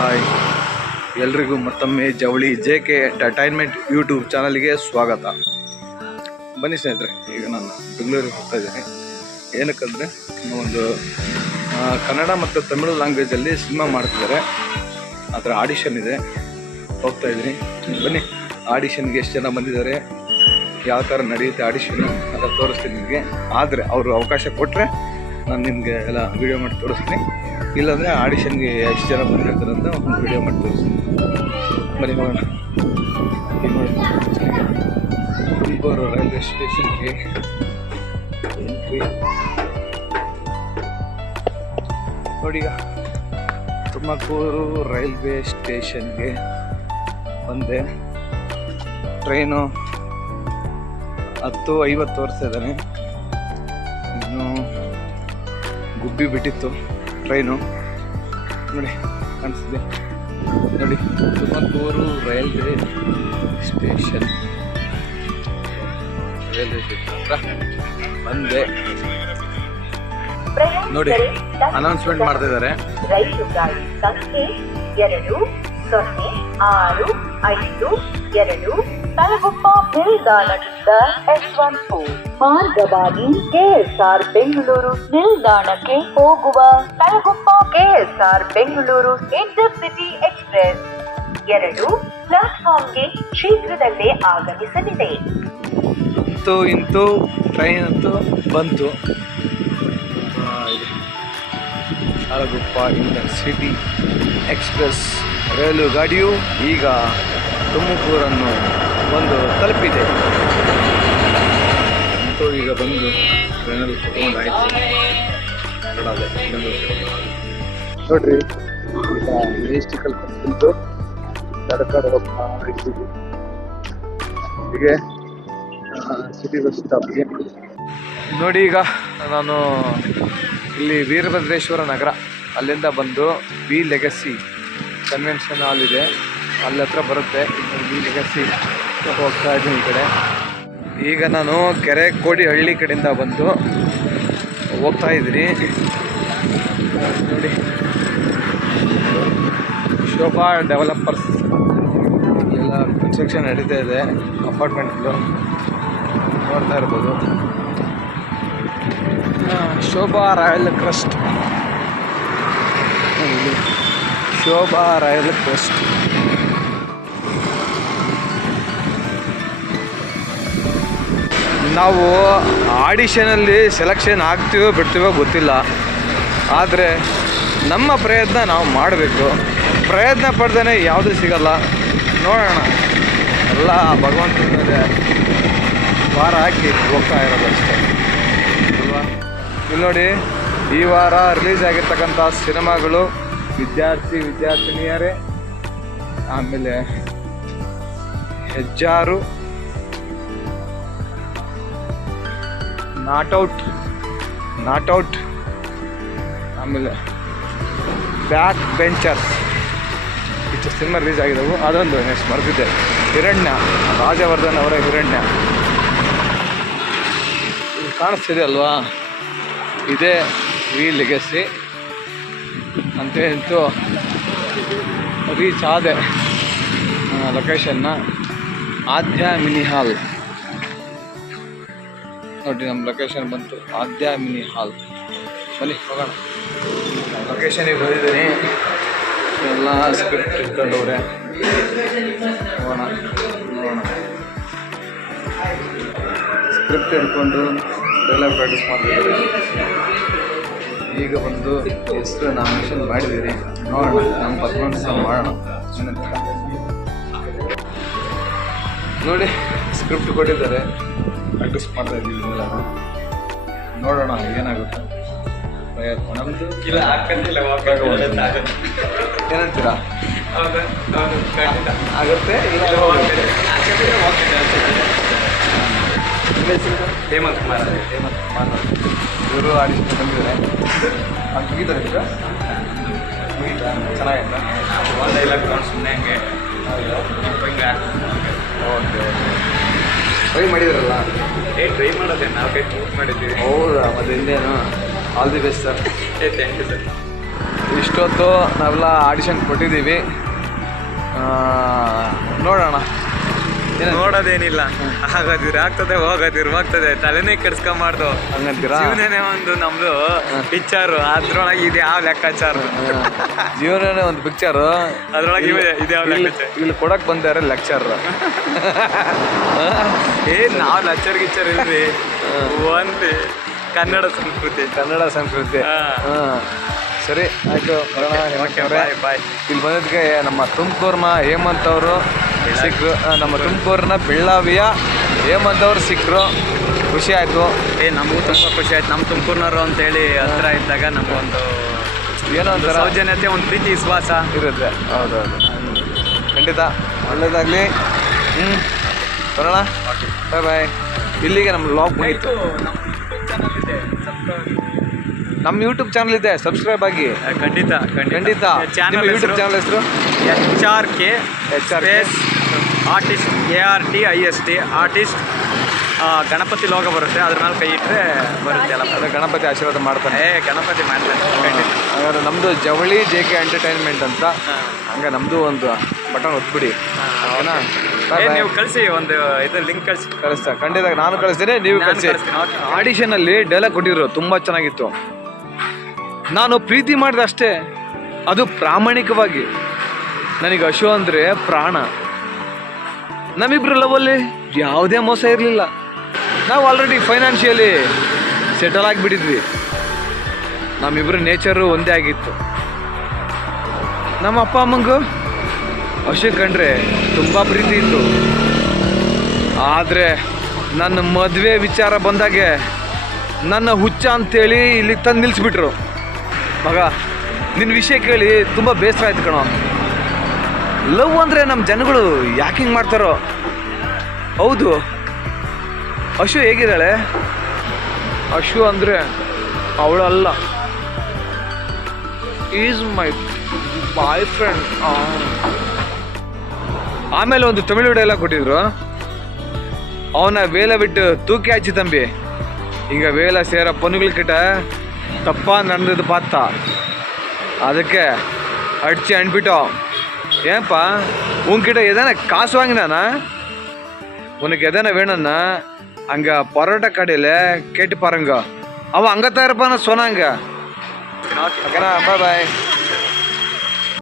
Hi ಎಲ್ರಿಗೂ ಮತ್ತೊಮ್ಮೆ ಜವಳಿ JK ಎಂಟರ್ಟೈನ್ಮೆಂಟ್ ಯೂಟ್ಯೂಬ್ ಚಾನಲ್ಗೆ ಸ್ವಾಗತ. ಬನ್ನಿ ಸ್ನೇಹಿತರೆ, ಈಗ ನಾನು ಬೆಂಗಳೂರಿಗೆ ಹೋಗ್ತಾ ಇದ್ದೀನಿ. ಏನಕ್ಕಂದರೆ ಒಂದು ಕನ್ನಡ ಮತ್ತು ತಮಿಳು ಲ್ಯಾಂಗ್ವೇಜಲ್ಲಿ ಸಿನಿಮಾ ಮಾಡ್ತಿದ್ದಾರೆ. ಅದರ ಆಡಿಷನ್ ಇದೆ, ಹೋಗ್ತಾ ಇದ್ದೀನಿ. ಬನ್ನಿ, ಆಡಿಷನ್ಗೆ ಎಷ್ಟು ಜನ ಬಂದಿದ್ದಾರೆ, ಯಾವ ಥರ ನಡೆಯುತ್ತೆ ಆಡಿಷನ್ನು ಅದನ್ನು ತೋರಿಸ್ತೀನಿ ನಿಮಗೆ. ಆದರೆ ಅವರು ಅವಕಾಶ ಕೊಟ್ಟರೆ ನಾನು ನಿಮಗೆ ಎಲ್ಲ ವೀಡಿಯೋ ಮಾಡಿ ತೋರಿಸ್ತೀನಿ. ಇಲ್ಲಾಂದರೆ ಆಡಿಷನ್ಗೆ ಎಷ್ಟು ಜನ ಬಂದಿರ್ತಾರೆ ಅಂತ ಒಂದು ವೀಡಿಯೋ ಮಾಡಿ ತೋರಿಸ್ತೀನಿ. ಬನ್ನಿ ನೋಡೋಣ. ತುಮಕೂರು ರೈಲ್ವೆ ಸ್ಟೇಷನ್ಗೆ ಎಂಟ್ರಿ ನೋಡಿ. ಈಗ ತುಮಕೂರು ರೈಲ್ವೆ ಸ್ಟೇಷನ್ಗೆ ಬಂದೆ. ಟ್ರೈನು 10:50 ತೋರಿಸ್ತಾ ಇದ್ದಾನೆ. ಇನ್ನು ಗುಬ್ಬಿ ಬಿಟ್ಟಿತ್ತು ಟ್ರೈನು. ನೋಡಿ ಕಾಣಿಸ್ತಿದೆ ನೋಡಿ, ತುಮಕೂರು ರೈಲ್ವೆ ಸ್ಟೇಷನ್ ಹತ್ರ ಬಂದೆ. ನೋಡಿ, ಅನೌನ್ಸ್ಮೆಂಟ್ ಮಾಡ್ತಾ ಇದ್ದಾರೆ. ರೈಲು ಗಾಡಿ ಸಂಖ್ಯೆ 206652 ತಲಗುಪ್ಪ ನಿಲ್ದಾಣದಿಂದ S14 ಮಾರ್ಗವಾಗಿ KSR ಬೆಂಗಳೂರು ನಿಲ್ದಾಣಕ್ಕೆ ಹೋಗುವ ತಲಗುಪ್ಪ KSR ಬೆಂಗಳೂರು ಇಂಟರ್ಸಿಟಿ ಎಕ್ಸ್ಪ್ರೆಸ್ 2 ಪ್ಲಾಟ್ಫಾರ್ಮ್ಗೆ ಶೀಘ್ರದಲ್ಲೇ ಆಗಮಿಸಲಿದೆ. ಇಂತೂ ಟ್ರೈನ್ ಅಂತೂ ಬಂತು. ತಲಗುಪ್ಪ ಇಂಟರ್ಸಿಟಿ ಎಕ್ಸ್ಪ್ರೆಸ್ ರೈಲು ಗಾಡಿಯು ಈಗ ತುಮಕೂರನ್ನು ಒಂದು ತಲುಪಿದೆ. ಅಂತೂ ಈಗ ಬಂದು ಟ್ರೈನಲ್ಲಿ ಕುತ್ಕೊಂಡಾಯಿತು. ನೋಡ್ರಿ, ಈಗ ಮೆಜೆಸ್ಟಿಕಲ್ ಬಂದು ತಡಕಾಡ ಹೋಗ್ತಾ ಇದ್ದೀವಿ. ಹೀಗೆ ಸಿಟಿ ಬಸ್ ಸ್ಟಾಪ್ಗೆ ನೋಡಿ. ಈಗ ನಾನು ಇಲ್ಲಿ ವೀರಭದ್ರೇಶ್ವರ ನಗರ ಅಲ್ಲಿಂದ ಬಂದು ವಿ ಲೆಗಸಿ ಕನ್ವೆನ್ಷನ್ ಹಾಲ್ ಇದೆ, ಅಲ್ಲಿ ಹತ್ರ ಬರುತ್ತೆ. ವಿ ಲೆಗಸಿ ಹೋಗ್ತಾ ಇದ್ದೀನಿ ಈ ಕಡೆ. ಈಗ ನಾನು ಕೆರೆ ಕೋಡಿಹಳ್ಳಿ ಕಡೆಯಿಂದ ಬಂದು ಹೋಗ್ತಾ ಇದ್ದೀನಿ. ನೋಡಿ, ಶೋಭಾ ಡೆವಲಪರ್ಸ್ ಎಲ್ಲ ಕನ್ಸ್ಟ್ರಕ್ಷನ್ ನಡೀತಾ ಇದೆ. ಅಪಾರ್ಟ್ಮೆಂಟ್ಗಳು ನೋಡ್ತಾ ಇರ್ಬೋದು. Sobha Royal Crest, Sobha Royal Crest. ನಾವು ಆಡಿಷನಲ್ಲಿ ಸೆಲೆಕ್ಷನ್ ಆಗ್ತೀವೋ ಬಿಡ್ತೀವೋ ಗೊತ್ತಿಲ್ಲ, ಆದರೆ ನಮ್ಮ ಪ್ರಯತ್ನ ನಾವು ಮಾಡಬೇಕು. ಪ್ರಯತ್ನ ಪಡ್ದೇ ಯಾವುದೂ ಸಿಗಲ್ಲ. ನೋಡೋಣ, ಎಲ್ಲ ಭಗವಂತನ ಮೇಲೆ ಭಾರ ಹಾಕಿ ಹೋಗ್ತಾ ಇರೋದು ಅಷ್ಟೇ ಅಲ್ವಾ. ಇಲ್ಲಿ ನೋಡಿ, ಈ ವಾರ ರಿಲೀಸ್ ಆಗಿರ್ತಕ್ಕಂಥ ಸಿನಿಮಾಗಳು ವಿದ್ಯಾರ್ಥಿನಿಯರೇ, ಆಮೇಲೆ ಹೆಜ್ಜಾರು, ನಾಟ್ ಔಟ್, ಆಮೇಲೆ ಬ್ಯಾಕ್ ಬೆಂಚರ್ಸ್ ಇಷ್ಟು ಸಿನಿಮಾ ರಿಲೀಸ್ ಆಗಿದ್ದವು. ಅದೊಂದು ನೆಕ್ಸ್ಟ್ ಮರೆತಿದ್ದೆ, ಹಿರಣ್ಯ, ರಾಜವರ್ಧನ್ ಅವರ ಹಿರಣ್ಯ. ಇದು ಕಾಣಿಸ್ತಿದೆ ಅಲ್ವಾ, ಇದೇ ವಿ ಲೆಗಸಿ. ಅಂತೂ ರೀಚ್ ಆದೆ ಲೊಕೇಶನ್ನ. ಆದ್ಯ ಮಿನಿ ಹಾಲ್ ನೋಡಿ, ನಮ್ಮ ಲೊಕೇಶನ್ ಬಂತು, ಆದ್ಯ ಮಿನಿ ಹಾಲ್. ಬನ್ನಿ ಹೋಗೋಣ. ಲೊಕೇಶನಿಗೆ ಬಂದಿದ್ದೀನಿ. ಎಲ್ಲ ಸ್ಕ್ರಿಪ್ಟ್ ಇಟ್ಕೊಂಡವ್ರೆ. ಹೋಗೋಣ ನೋಡೋಣ. ಸ್ಕ್ರಿಪ್ಟ್ ಹಿಡ್ಕೊಂಡು ಡೈಲಾಗ್ ಪ್ರಾಕ್ಟೀಸ್ ಮಾಡ್ತಿದ್ದಾರೆ. ಈಗ ಬಂದು ಹೆಸರು ನಾಮಿನೇಷನ್ ಮಾಡಿದ್ದೀರಿ. ನೋಡೋಣ, ನಮ್ಮ ಪರ್ಫಾರ್ಮೆನ್ಸ್ ಮಾಡೋಣ. ನೋಡಿ, ಸ್ಕ್ರಿಪ್ಟ್ ಕೊಟ್ಟಿದ್ದಾರೆ, ಪ್ರಾಕ್ಟೀಸ್ ಮಾಡ್ತಾ ಇದ್ದೀವಿ ಎಲ್ಲ. ನೋಡೋಣ ಏನಾಗುತ್ತೆ. ಪ್ರಯತ್ನ ನಮ್ಮದು ಏನಂತೀರಾ? ಆಗುತ್ತೆ ಇಲ್ಲ ಹೇಮಂತ್ ಕುಮಾರ್ ಇವರು ಆಡಿಷನ್ ಬಂದಿದ್ದಾರೆ. ಅದು ಮುಗಿತಾರೆ ಈಗ ಮುಗೀತಾ? ಚೆನ್ನಾಗಿತ್ತ? ಒಂದು ಡೈಲಾಗ್ ನೋಡಿ ಸುಮ್ಮನೆ ಹಂಗೆ ಓಕೆ. ಟ್ರೈ ಮಾಡಿದಾರಲ್ಲ? ಟ್ರೈ ಮಾಡೋದೇ ನಾವು ಕೈ ಮೂವ್ ಮಾಡಿದ್ದೀವಿ. ಹೌದಾ? ಮತ್ತೆ ಇನ್ನೇನು? All the best sir. Thank you sir. ಇಷ್ಟೊತ್ತು ನಾವೆಲ್ಲ ಆಡಿಷನ್ ಕೊಟ್ಟಿದ್ದೀವಿ. ನೋಡೋಣ. ನೋಡೋದೇನಿಲ್ಲ, ಆಗ್ತದೆ ಹೋಗ್ತದೆ ತಲೆನೇ ಕೆಡ್ಸ್ಕೊಂಬಾರ್ದು. ಹಂಗಂತೀರಾ? ಜೀವನನೇ ಒಂದು ನಮ್ದು ಪಿಕ್ಚರ್, ಅದ್ರೊಳಗೆ ಇದು ಯಾವ ಲೆಕ್ಕಾಚಾರ? ಜೀವನನೇ ಒಂದು ಪಿಕ್ಚರು, ಅದ್ರೊಳಗೆ ಇದು ಯಾವ ಲೆಕ್ಕಾಚಾರ? ಇಲ್ಲಿ ಕೊಡಕ್ ಬಂದಾರೆ ಲೆಕ್ಚರ್. ನಾವು ಲೆಕ್ಚರ್ ಗಿಚ್ಚರ್ ಇಲ್ರಿ, ಒಂದು ಕನ್ನಡ ಸಂಸ್ಕೃತಿ. ಸರಿ ಆಯ್ತು, ಬಾಯ್. ಇಲ್ಲಿ ಬಂದಿದ್ದಕ್ಕೆ ನಮ್ಮ ತುಮಕೂರಿನ ಹೇಮಂತ್ ಅವರು ಸಿಕ್ಕರು, ನಮ್ಮ ತುಮಕೂರಿನ ಬೆಳ್ಳಾವಿಯ ಹೇಮಂತ್ ಅವರು ಸಿಕ್ಕರು. ಖುಷಿ ಆಯಿತು. ನಮಗೂ ತುಂಬ ಖುಷಿ ಆಯ್ತು. ನಮ್ಮ ತುಮಕೂರಿನವರು ಅಂತೇಳಿ ಹತ್ರ ಇದ್ದಾಗ ನಮಗೊಂದು ಏನೋ ಒಂಥರ ಸೌಜನ್ಯತೆ, ಒಂದು ಪ್ರೀತಿ ವಿಶ್ವಾಸ ಇರುತ್ತೆ. ಹೌದೌದು, ಖಂಡಿತ ಒಳ್ಳೇದಾಗಲಿ. ಬರೋಣ, ಬಾಯ್. ಇಲ್ಲಿಗೆ ನಮ್ಮ ವ್ಲಾಗ್ ಮುಗೀತು. ನಮ್ಮ ಯೂಟ್ಯೂಬ್ ಚಾನಲ್ ಇದೆ, ಸಬ್ಸ್ಕ್ರೈಬ್ ಆಗಿ. ಖಂಡಿತ. ನಿಮ್ಮ ಯೂಟ್ಯೂಬ್ ಚಾನಲ್ ಹೆಸರು HRK artist, ARTIST artist. Ganapati logo ಬರುತ್ತೆ, ಅದ್ರ ಮೇಲೆ ಕೈ ಇಟ್ಟರೆ ಬರುತ್ತೆ ಎಲ್ಲ. ಅದೇ ಗಣಪತಿ ಆಶೀರ್ವಾದ ಮಾಡ್ತಾನೆ. ಗಣಪತಿ ಮಾಡ್ತಾನೆ. ಹಾಗಾದ್ರೆ ನಮ್ಮದು ಜವಳಿ JK ಎಂಟರ್ಟೈನ್ಮೆಂಟ್ ಅಂತ. ಹಂಗೆ ನಮ್ಮದು ಒಂದು ಬಟನ್ ಒತ್ಬಿಡಿ, ಓಕೆನಾ? ನೀವು ಕಳಿಸಿ, ಒಂದು ಇದು ಲಿಂಕ್ ಕಳಿಸ್ತಾ. ಖಂಡಿತ ನಾನು ಕಳಿಸ್ತೀನಿ, ನೀವು ಕಳಿಸಿ. ಆಡಿಷನಲ್ಲಿ ಡೈಲಾಗ್ ಕೊಟ್ಟಿದ್ರು, ತುಂಬ ಚೆನ್ನಾಗಿತ್ತು. ನಾನು ಪ್ರೀತಿ ಮಾಡಿದೆ ಅಷ್ಟೇ, ಅದು ಪ್ರಾಮಾಣಿಕವಾಗಿ. ನನಗೆ ಅಶು ಅಂದರೆ ಪ್ರಾಣ. ನಮ್ಮಿಬ್ರು ಲವಲ್ಲಿ ಯಾವುದೇ ಮೋಸ ಇರಲಿಲ್ಲ. ನಾವು ಆಲ್ರೆಡಿ ಫೈನಾನ್ಷಿಯಲಿ ಸೆಟಲ್ ಆಗಿಬಿಟ್ಟಿದ್ವಿ. ನಮ್ಮಿಬ್ರು ನೇಚರು ಒಂದೇ ಆಗಿತ್ತು. ನಮ್ಮ ಅಪ್ಪ ಅಮ್ಮಂಗೂ ಅಶು ಕಂಡ್ರೆ ತುಂಬ ಪ್ರೀತಿ ಇತ್ತು. ಆದರೆ ನನ್ನ ಮದುವೆ ವಿಚಾರ ಬಂದಾಗೆ ನನ್ನ ಹುಚ್ಚ ಅಂತೇಳಿ ಇಲ್ಲಿಗೆ ತಂದು ನಿಲ್ಲಿಸ್ಬಿಟ್ರು. ಮಗ, ನಿನ್ನ ವಿಷಯ ಕೇಳಿ ತುಂಬ ಬೇಸರ ಆಯ್ತು ಕಣೋ. ಲವ್ ಅಂದರೆ ನಮ್ಮ ಜನಗಳು ಯಾಕೆ ಹಿಂಗೆ ಮಾಡ್ತಾರೋ. ಹೌದು, ಅಶು ಹೇಗಿದ್ದಾಳೆ? ಅಶು ಅಂದರೆ ಅವಳಲ್ಲ, ಈಸ್ ಮೈ ಬಾಯ್ ಫ್ರೆಂಡ್. ಆಮೇಲೆ ಒಂದು ತಮಿಳು ಡೈಲಾಗ್ ಕೊಟ್ಟಿದ್ರು, ಅವನ ವೇಲ ಬಿಟ್ಟು ತೂಕಿ ಆಚಿ ತಂಬಿ, ಹಿಂಗ ವೇಲ ಸೇರ ಪೊನ್ನುಗಳಿಕಿಟ ತಪ್ಪ ನಡೆದಿದ್ದು ಪಾತ್ತ, ಅದಕ್ಕೆ ಅಡ್ಚಿ ಅಣ್ಬಿಟ್ಟು ஏன்பா உன்கிட்ட எதனா காசு வாங்கினானா? உனக்கு எதனா வேணும்னா அங்கே பரோட்டா கடையில் கேட்டு பாருங்க, அவன் அங்கே தான் இருப்பான்னு சொன்னாங்க. ஓகேண்ணா, பாய்.